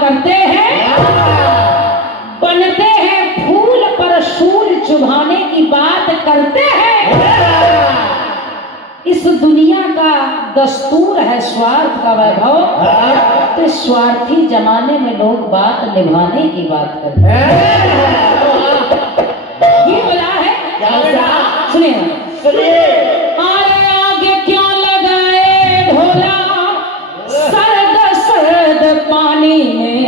करते हैं, बनते हैं फूल पर सूल चुभाने की बात करते हैं। इस दुनिया का दस्तूर है स्वार्थ का वैभव, तो स्वार्थी जमाने में लोग बात निभाने की बात करते हैं। ये बोला है, सुनिए आगे क्यों लगाए ढोला सर्द सर्द पानी में।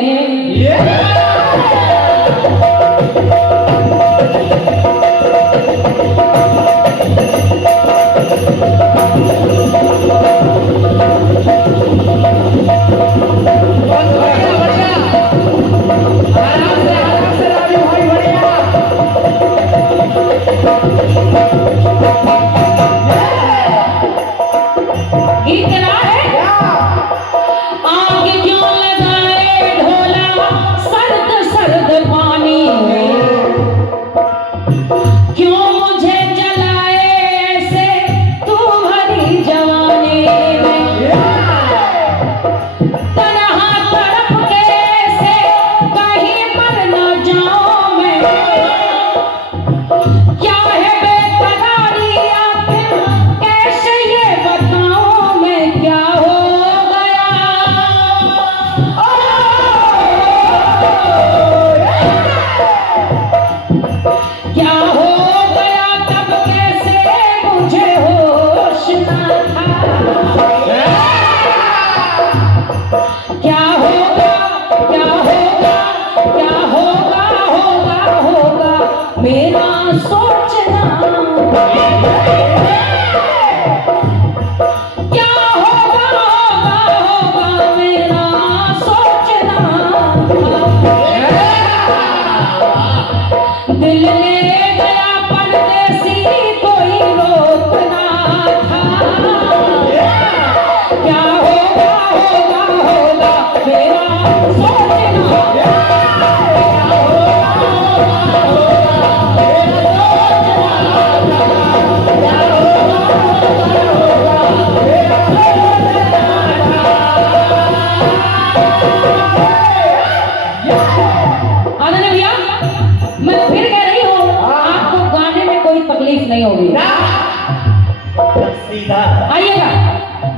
आइएगा,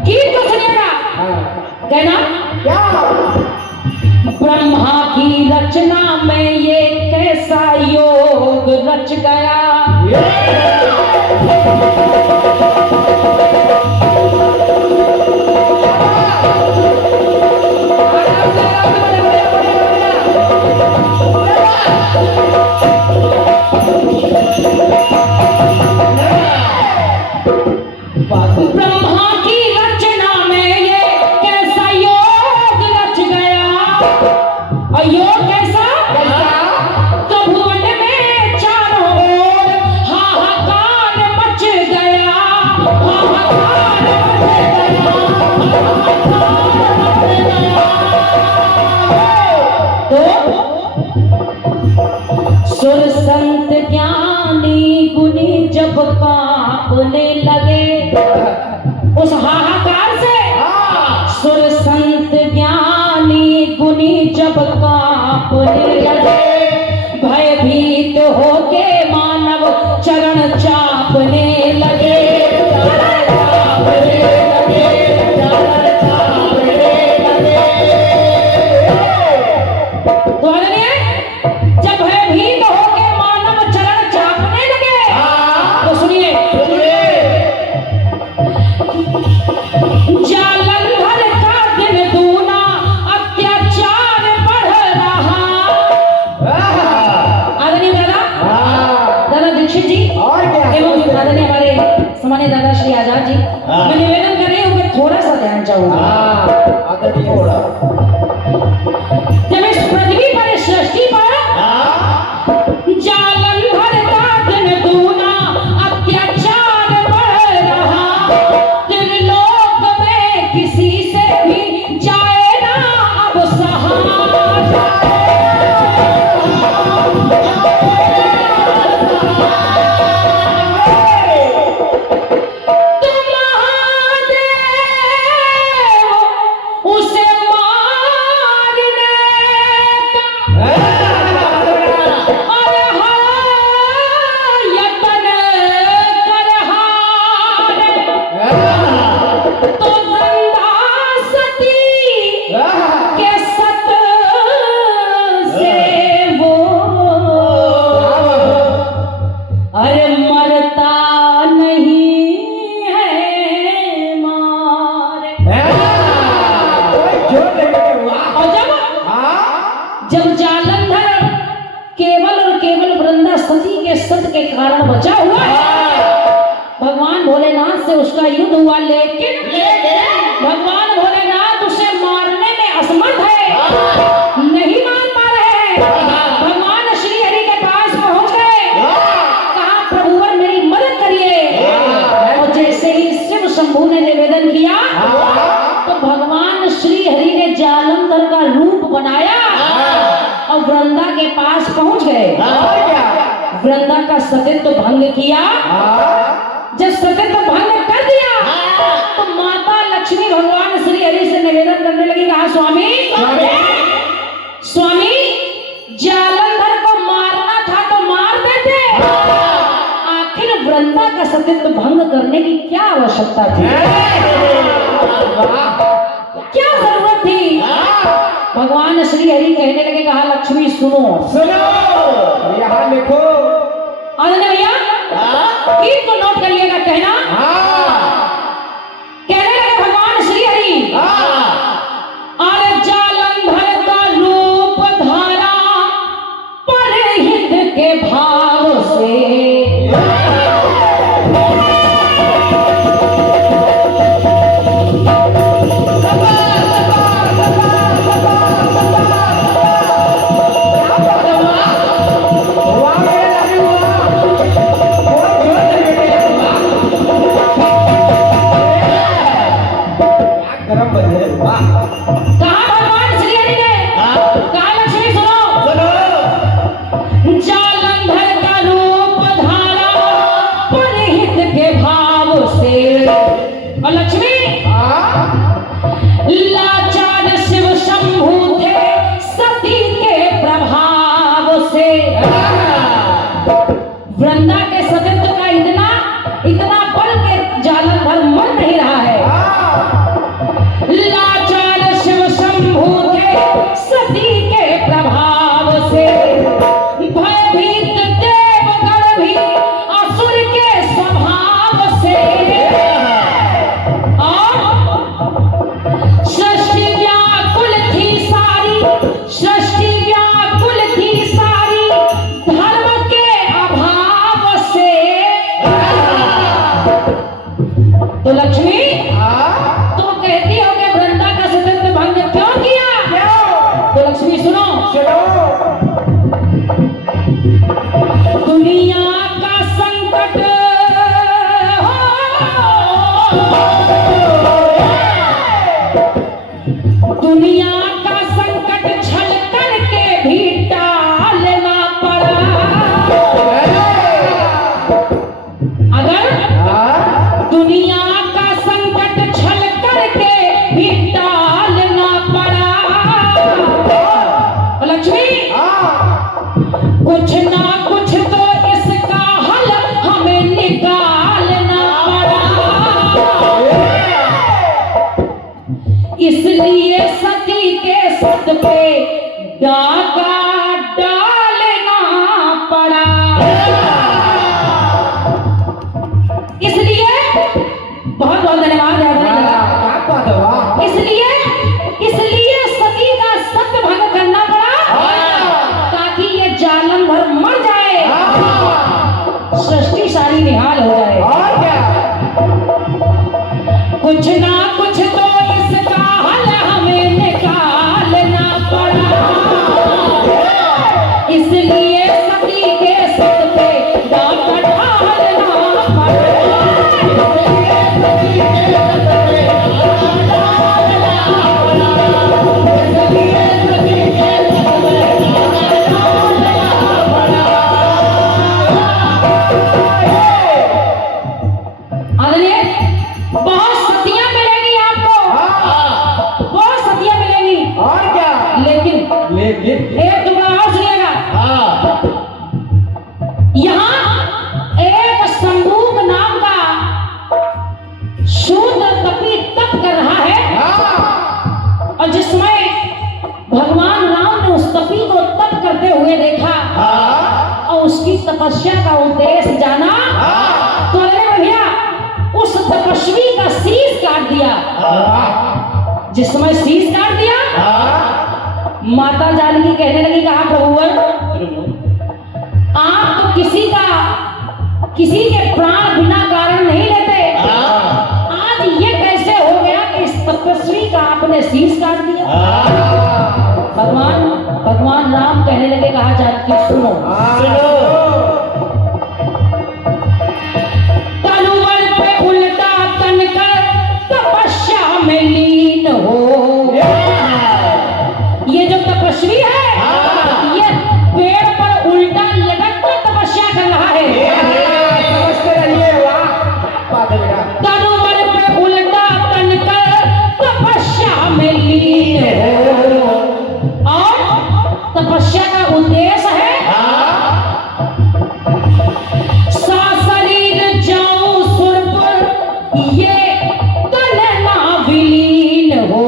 गीत को सुनिएगा। कहना ब्रह्मा की रचना में ये कैसा योग रच गया। ब्रह्मा की रचना में ये कैसा योग रच गया। और योग कैसा? तो भुवन में चारों ओर हाहाकार मच गया, हाहाकार मच गया। तो सुर संत ज्ञानी गुनी जब कांपने लगे उस हाहाकार से, सुर संत ज्ञानी गुनी जब कांपने लगे, भयभीत होके मानव चरण चापने लगे, जब भयभीत होके मानव चरण चापने लगे, तो सुनिए जालंधर का दिन दूना अत्याचार बढ़ रहा। आदरणीय दादा दीक्षित जी एवं आदरणीय हमारे सामान्य दादा श्री आजाद जी, मैं निवेदन कर रही हूँ कि थोड़ा सा ध्यान चाहूंगा। जब इस पृथ्वी पर सृष्टि पर जालंधर का दिन दूना अत्याचार बढ़ रहा, त्रिलोक में किसी से भी जाए ना अब सहा। जब जालंधर केवल और केवल वृंदा सती के सत के कारण बचा हुआ है, भगवान भोलेनाथ से उसका युद्ध हुआ, लेकिन भगवान भोलेनाथ उसे मारने में असमर्थ है, नहीं मार पा रहे हैं। भगवान श्री हरि के पास पहुंच गए, कहा प्रभुवर मेरी मदद करिए। और जैसे ही शिव शंभू ने निवेदन किया तो भगवान श्री हरि ने जालंधर का रूप बनाया और वृंदा के पास पहुंच गए। वृंदा का सतित्व भंग किया। जब सतित्व भंग कर दिया तो माता लक्ष्मी भगवान श्री हरि से निवेदन करने लगी, कहा स्वामी स्वामी जालंधर को मारना था तो मार देते, आखिर वृंदा का सतित्व भंग करने की क्या आवश्यकता थी, क्या जरूरत थी। भगवान श्री हरि कहने लगे, कहा लक्ष्मी सुनो सुनो यहाँ देखो। आनंद भैया गीत को नोट करिएगा, कहना कहने लगे भगवान श्री हरि, अरे जालंधर का रूप धारा परहित के भाव से, वृंदा के सतित्व का इतना बल के जालंधर मर नहीं रहा है। लाचार शिव शंभू थे सती के प्रभाव से, भयभीत देवगण भी असुर के स्वभाव से, और सृष्टि व्याकुल थी सारी, सृष्टि व्याकुल थी सारी धर्म के अभाव से। तो लक्ष्मी तुम कहती हो कि वृंदा का सतित्व भंग क्यों किया? तो लक्ष्मी सुनो, दुनिया का संकट दुनिया का संकट छल करके भी टालना पड़ा। अगर दुनिया का संकट छल करके भी टालना पड़ा, लक्ष्मी कुछ ना कुछ तो इसका हल हमें निकालना पड़ा। इसलिए सती के सत पे डाका डालना पड़ा। इसलिए बहुत बहुत धन्यवाद। इसलिए सती का सत्य भंग करना पड़ा ताकि ये जालंधर मर जाए, सृष्टि सारी निहाल हो जाए। कुछ ना कुछ तो इसका हल हमें निकालना पड़ा। इसलिए सती के सत पे डाका डालना पड़ा। बहुत सतियां मिलेंगी आपको, बहुत सतियां मिलेंगी। और क्या? लेकिन एक टुकड़ा और सुनिएगा। यहाँ एक संभूक नाम का शूद्र तपी तप कर रहा है, और जिस समय भगवान राम ने उस तपी को तप करते हुए देखा और उसकी तपस्या का उद्देश्य जाना, तो अरे भैया उस तपस्वी का शीश काट दिया। जिस समय शीश काट दिया, माता जानकी कहने लगी, कहा प्रभुवर आप तो किसी के प्राण बिना कारण नहीं लेते। आज ये कैसे हो गया कि इस तपस्वी का आपने शीश काट दिया। भगवान राम कहने लगे, कहा जानकी सुनो, तलवार पे उल्टा तन कर तपस्या में लीन हो। ये जो तपस्वी है ये पेड़ पर उल्टा लटक कर तपस्या कर रहा है। तलवार पे उल्टा तन कर तपस्या में लीन हो। और तपस्या का उद्देश्य है साशरीर जाऊं सुर पर ये तन ना विलीन हो।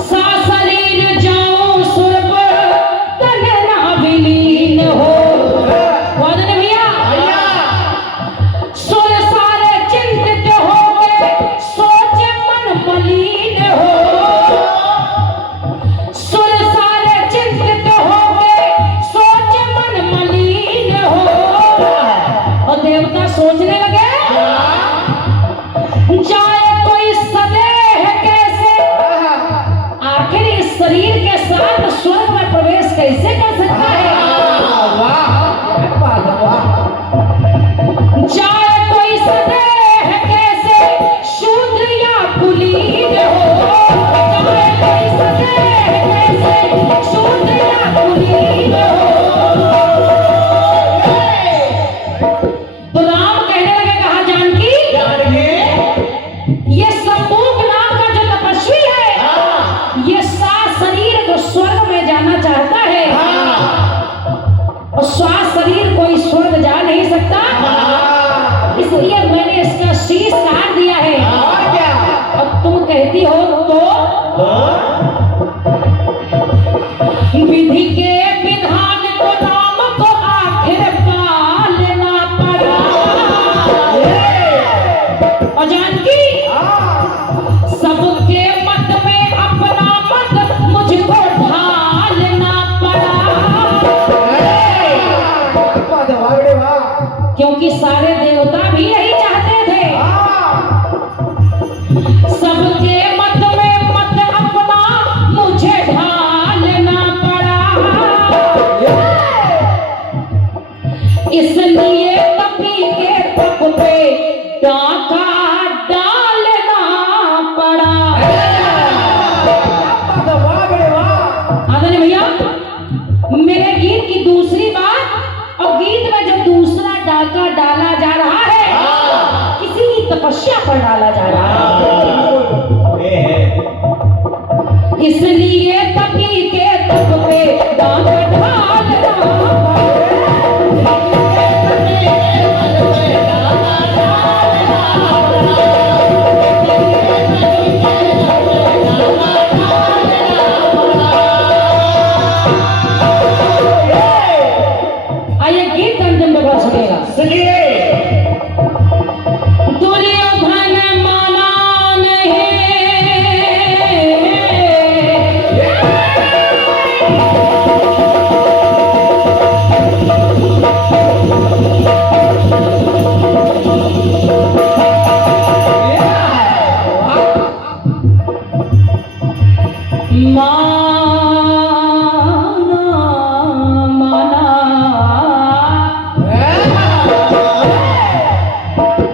साशरीर जाऊं सुर पर तन ना विलीन हो। वादन भैया सुर सारे चिंतित हो के सोचे मन मलिन हो। सुर सारे चिंतित हो के सोचे मन मलिन हो। और देवता सोचने लगे, जाए कोई सदेह कैसे, आखिर इस शरीर के साथ स्वर्ग में प्रवेश कैसे कर सकता है। जाए कोई सदेह कैसे शूद्र या कुलीन हो। जाए कोई सदेह कैसे शूद्र या कुलीन हो। तो राम कहने लगे, कहा जानकी ये संभोग नाम का जो तपस्वी है ये सात शरीर को स्वर्ग में जाना चाहता है। और सात शरीर कोई स्वर्ग जा नहीं सकता, इसलिए मैंने इसका शीश काट दिया है। अब तुम कहती हो तो विधि के विधान को राम को आखिर पालना पड़ा। और जानकी सबके मत में अपना मत मुझको ढालना पड़ा। क्योंकि सारे देवता भी यही चाहते थे। सबके मत में मत अपना मुझे ढालना पड़ा। इसलिए तपी के तप पे डाका डालना पड़ा। आदरणीय भैया मेरे गीत की दूसरी बात, और गीत में जो दूसरा डाका डाला जा रहा है किसी की तपस्या पर डाला जा रहा है। इसलिए तपी के तप पे डाका डालना पड़ा। आइए गीत अंतिम में बढ़ सकेगा। दुर्योधन माना नहीं,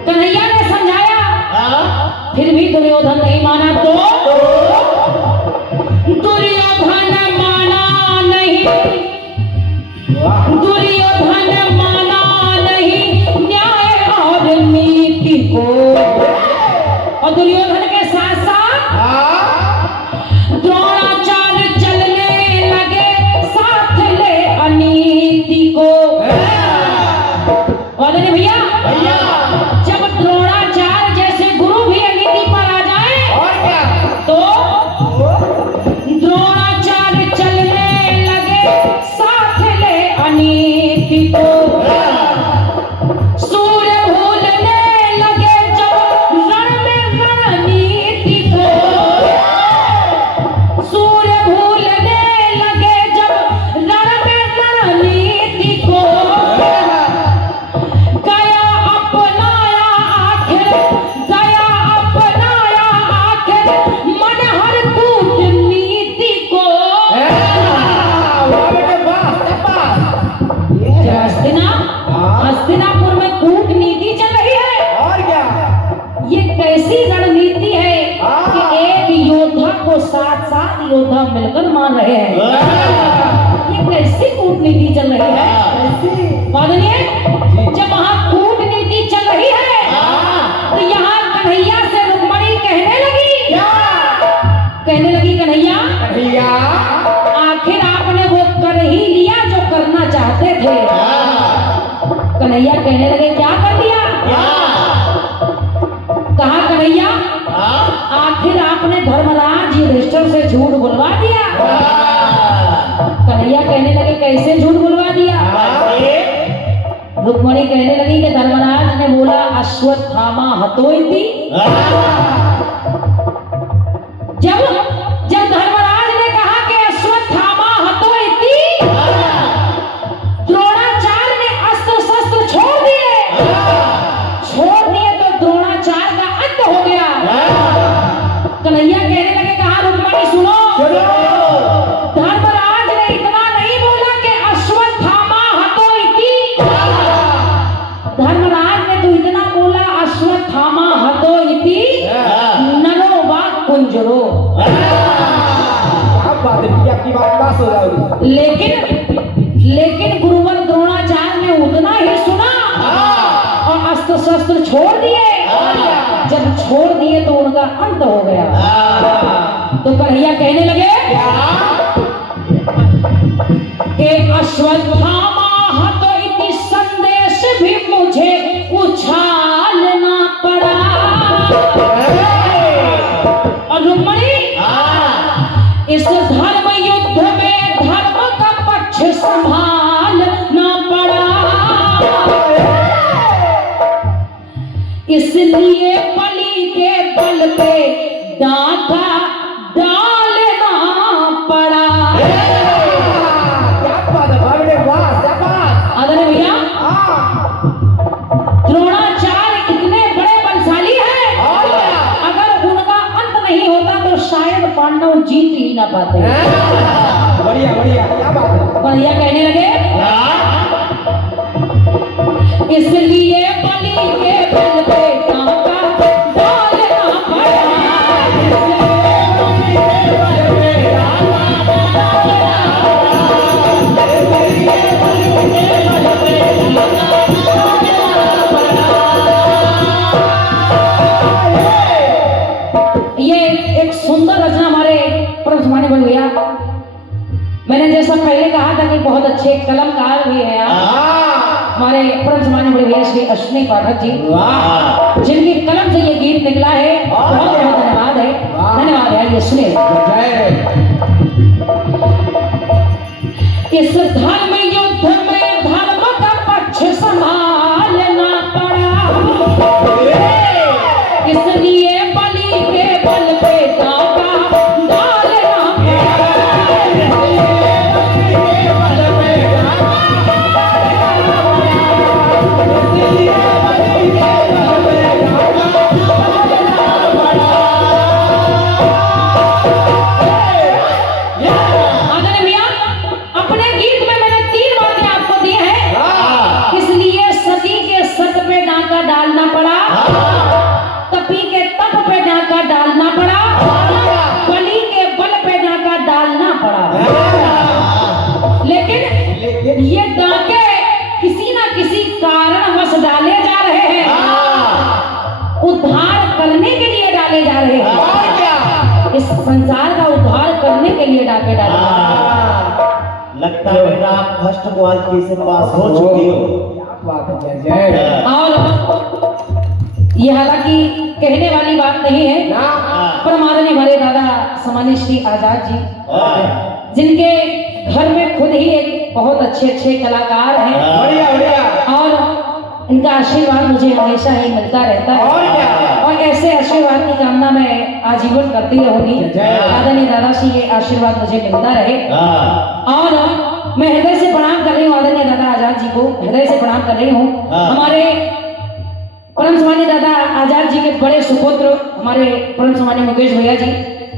कन्हैया ने समझाया फिर भी दुर्योधन नहीं माना। तो दुर्योधन माना नहीं, दुर्योधन माना नहीं न्याय और नीति को। और दुर्योधन के साथ साथ द्रोणाचार्य चलने लगे साथ ले अनीति को। आदरणीय भैया जब द्रोणाचार्य जैसे गुरु भी अनीति पर आ जाए तो द्रोणाचार्य चलने लगे साथ ले अनीति को। सूर्य भूलने लगे जब रण में रणनीति को। को साथ साथ योद्धा मिलकर मार रहे हैं। ये कैसी कूटनीति चल रही है माननीय? जब वहां कूटनीति चल रही है तो यहाँ कन्हैया से रुक्मणी कहने लगी कन्हैया आखिर आपने वो कर ही लिया जो करना चाहते थे। कन्हैया कहने लगे क्या कर लिया? कहा कन्हैया आखिर आपने धर्मराज युधिष्ठिर से झूठ बुलवा दिया। कन्हैया कहने लगे कैसे झूठ बुलवा दिया? रुक्मणी कहने लगी कि धर्मराज ने बोला अश्वत्थामा हतोइति। जब धर्मराज ने कहा कि अश्वत्थामा हतोइति, द्रोणाचार्य ने अस्त्र शस्त्र छोड़ दिए तो द्रोणाचार्य का अंत हो गया। कन्हैया कहने लगे कहा रुक्मणी सुनो, धर्मराज ने इतना नहीं बोला कि अश्वत्थामा हतोइति, धर्मराज ने तो इतना बोला अश्वत्थामा हतोइति नरो वा कुंजरो। लेकिन गुरुवर द्रोणाचार्य ने उतना ही सुना और अस्त्र शस्त्र छोड़ दिए। जब छोड़ दिए तो उनका अंत हो गया। तो कन्हैया कहने लगे कि अश्वत्थामा हतोइति संदेश भी मुझे उछालना पड़ा। और रुक्मणी इस धर्म युद्ध में धर्म का पक्ष संभालना पड़ा, इसलिए बलि के बल पे डाका डालना पड़ा। आदरणीय भैया, द्रोणाचार्य इतने बड़े बलशाली हैं, अगर उनका अंत नहीं होता तो शायद पांडव जीत ही ना पाते। बढ़िया क्या बात है। कन्हैया कहने लगे इसलिए बलि के बल पे डाका डालना पड़ा, ये एक सुंदर रचना हमारे परम सम्मान्य बन गया। मैंने जैसा पहले कहा था कि बहुत अच्छे कलमकार भी हैं हमारे परम सम्मान्य बड़े भैया श्री अश्विनी पाठक जी, जिनकी कलम से ये गीत निकला है। बहुत बहुत धन्यवाद है, धन्यवाद है। ये सुनिए, इस धर्म युद्ध में धर्म का पक्ष संभालना पड़ा, इसलिए बलि के बल पे डाका डालना पड़ा। आदरणीय भैया, अपने गीत में मैंने 3 बातें आपको दी हैं। इसलिए सती के सत पे डाका डालना पड़ा, तपी के तप पे डाका डालना पड़ा, बलि के बल पे डाका डालना पड़ा। लेकिन ये डाके किसी ना किसी कारणवश डाले जा रहे हैं, उद्धार करने के लिए डाले जा रहे हैं। इस संसार का उद्धार करने के लिए डाके डाले जा रहे हैं। लगता है आप फर्स्ट क्वालिटी से पास हो चुकी हो। और ये हालांकि कहने वाली बात नहीं है, पर हमारे हमारे दादा सम्मानित श्री आजाद जी, जिनके घर में खुद ही एक बहुत अच्छे कलाकार हैं, और इनका आशीर्वाद मुझे हमेशा ही मिलता रहता है। और ऐसे आशीर्वाद की कामना मैं आजीवन करती रहूंगी। आदरणीय दादा श्री ये आशीर्वाद मुझे मिलता रहे। और मैं हृदय से प्रणाम कर रही हूँ आदरणीय दादा आजाद जी को, हृदय से प्रणाम कर रही हूँ। हमारे परम सम्मान्य दादा आजाद जी के बड़े सुपुत्र हमारे परम सम्मान्य मुकेश भैया जी,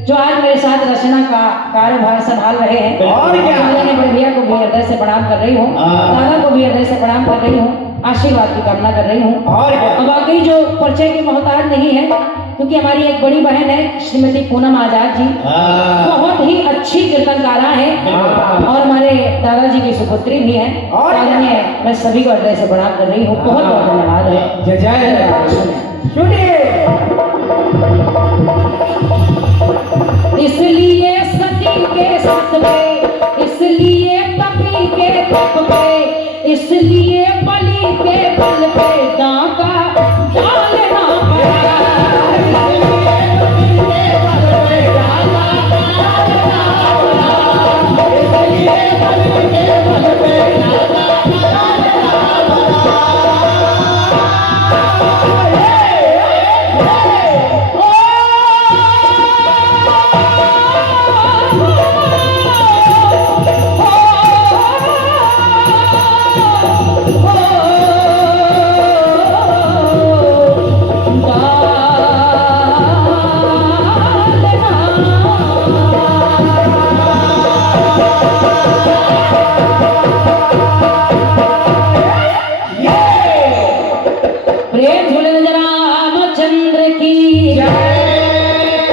जो आज मेरे साथ रचना का कार्यभार संभाल रहे हैं। आदरणीय बड़े भैया को भी हृदय से प्रणाम कर रही हूँ, दादा को भी हृदय से प्रणाम कर रही हूँ, आशीर्वाद की कामना कर रही हूँ। और बाकी जो परिचय के मोहताज नहीं है, क्योंकि हमारी एक बड़ी बहन है श्रीमती पूनम आजाद जी, बहुत ही अच्छी कीर्तनकारा है और हमारे दादाजी की सुपुत्री भी है। और और मैं सभी को हृदय से प्रणाम कर रही हूँ। बहुत बहुत धन्यवाद है। जय जय सुनिए इसलिए सती के सत पे, इसलिए तपी के तप पे, इसलिए बलि के बल पे डाका